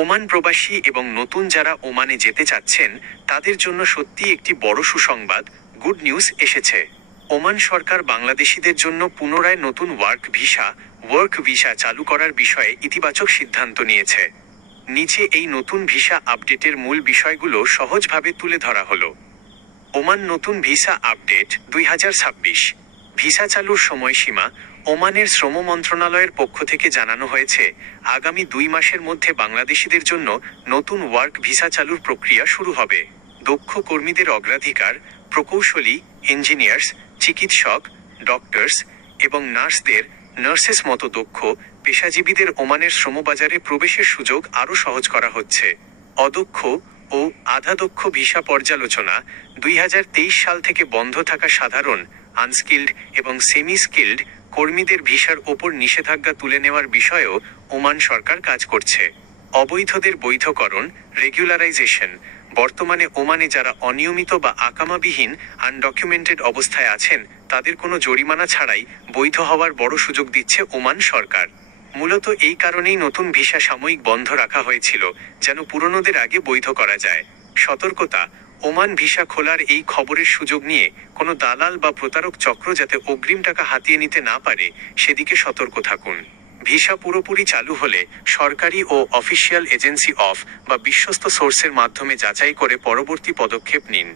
Oman প্রবাসী এবং নতুন যারা ওমানে যেতে চাচ্ছেন তাদের জন্য সত্যি একটি বড় সুসংবাদ, গুড নিউজ এসেছে। ওমান সরকার বাংলাদেশিদের জন্য পুনরায় নতুন ওয়ার্ক ভিসা চালু করার বিষয়ে ইতিবাচক সিদ্ধান্ত নিয়েছে। নিচে এই নতুন ভিসা আপডেটের মূল বিষয়গুলো সহজভাবে তুলে ধরা হলো। ওমান নতুন ভিসা আপডেট 2026। ভিসা চালুর সময়সীমা। ওমানের শ্রম মন্ত্রণালয়ের পক্ষ থেকে জানানো হয়েছে, আগামী 2 মাসের মধ্যে বাংলাদেশিদের জন্য নতুন ওয়ার্ক ভিসা চালুর প্রক্রিয়া শুরু হবে। দক্ষ কর্মীদের অগ্রাধিকার। প্রকৌশলী, ইঞ্জিনিয়ার্স, চিকিৎসক, ডক্টরস এবং নার্সেস মতো দক্ষ পেশাজীবীদের ওমানের শ্রমবাজারে প্রবেশের সুযোগ আরও সহজ করা হচ্ছে। অদক্ষ ও আধাদক্ষ ভিসা পর্যালোচনা। 2023 সাল থেকে বন্ধ থাকা সাধারণ, আনস্কিল্ড এবং সেমি স্কিল্ড কর্মীদের ভিসার ওপর নিষেধাজ্ঞা তুলে নেওয়ার বিষয়েও ওমান সরকার কাজ করছে। অবৈধদের বৈধকরণ, রেগুলারাইজেশন। বর্তমানে ওমানে যারা অনিয়মিত বা আকামাবিহীন আনডকুমেন্টেড অবস্থায় আছেন তাদের কোনো জরিমানা ছাড়াই বৈধ হওয়ার বড় সুযোগ দিচ্ছে ওমান সরকার। মূলত এই কারণেই নতুন ভিসা সাময়িক বন্ধ রাখা হয়েছিল, যেন পুরনোদের আগে বৈধ করা যায়। সতর্কতা, ওমান ভিসা খোলার এই খবরের সুযোগ নিয়ে কোনো দালাল বা প্রতারক চক্র যাতে অগ্রিম টাকা হাতিয়ে নিতে না পারে সেদিকে সতর্ক থাকুন। ভিসা পুরোপুরি চালু হলে সরকারি ও অফিসিয়াল এজেন্সি বা বিশ্বস্ত সোর্সের মাধ্যমে যাচাই করে পরবর্তী পদক্ষেপ নিন।